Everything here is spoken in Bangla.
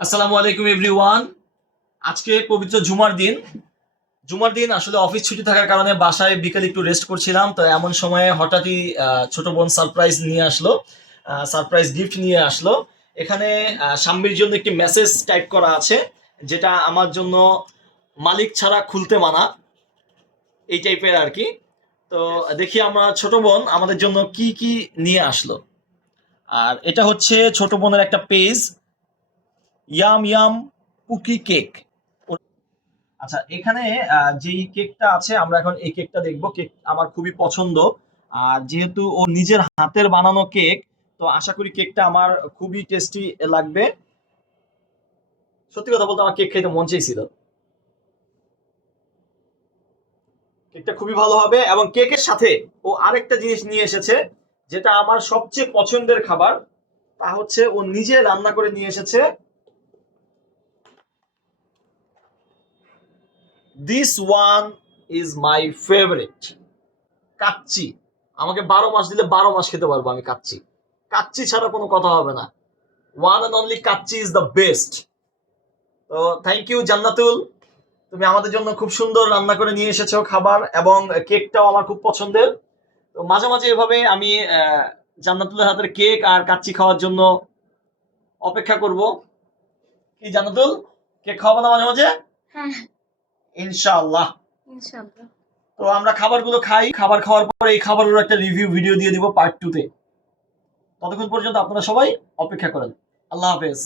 আসসালামু আলাইকুম এভরিওয়ান। আজকে পবিত্র জুমার দিন আসলে অফিস ছুটি থাকার কারণে বাসায় বিকেলে একটু রেস্ট করছিলাম। তো এমন সময়ে হঠাৎই ছোট বোন সারপ্রাইজ নিয়ে আসলো, সারপ্রাইজ গিফট নিয়ে আসলো। এখানে সাম্মির জন্য একটি মেসেজ টাইপ করা আছে, যেটা আমার জন্য মালিক ছাড়া খুলতে মানা, এই টাইপের আর কি। তো দেখি আমরা ছোট বোন আমাদের জন্য কি কি নিয়ে আসলো। আর এটা হচ্ছে ছোট বোনের একটা page, yum yum cookie cake. আচ্ছা, এখানে যেই কেকটা আছে আমরা এখন এই কেকটা দেখবো। কেক আমার খুবই পছন্দ, আর যেহেতু ও নিজের হাতের বানানো কেক, তো আশা করি কেকটা আমার খুবই টেস্টি লাগবে। সত্যি কথা বলতে আমার কেক খেতে মন চাইছিল। কেকটা খুবই ভালো হবে, এবং কেকের সাথে ও আরেকটা জিনিস নিয়ে এসেছে, যেটা আমার সবচেয়ে পছন্দের খাবার। তা হচ্ছে ও নিজে রান্না করে নিয়ে এসেছে। This one is my favourite, kacchi. আমাকে 12 মাস দিলে 12 মাস খেতে পারবো আমি কাচ্চি। কাচ্চি ছাড়া কোনো কথা হবে না। One and only kacchi is the best. তো থ্যাংক ইউ জান্নাতুল, তুমি আমাদের জন্য খুব সুন্দর রান্না করে নিয়ে এসেছো খাবার, এবং কেকটাও আমার খুব পছন্দের। তো মাঝে মাঝে এভাবে আমি জান্নাতুলের হাতের কেক আর কাচ্চি খাওয়ার জন্য অপেক্ষা করব। কি জান্নাতুল, কেক খাওয়াবো না মাঝে মাঝে? হ্যাঁ, ইনশাআল্লাহ। ইনশাআল্লাহ। তো আমরা খাবারগুলো খাই, খাবার খাওয়ার পরে এই খাবারের একটা রিভিউ ভিডিও দিয়ে দিব পার্ট 2 তে। ততক্ষণ পর্যন্ত আপনারা সবাই অপেক্ষা করেন। আল্লাহ হাফেজ।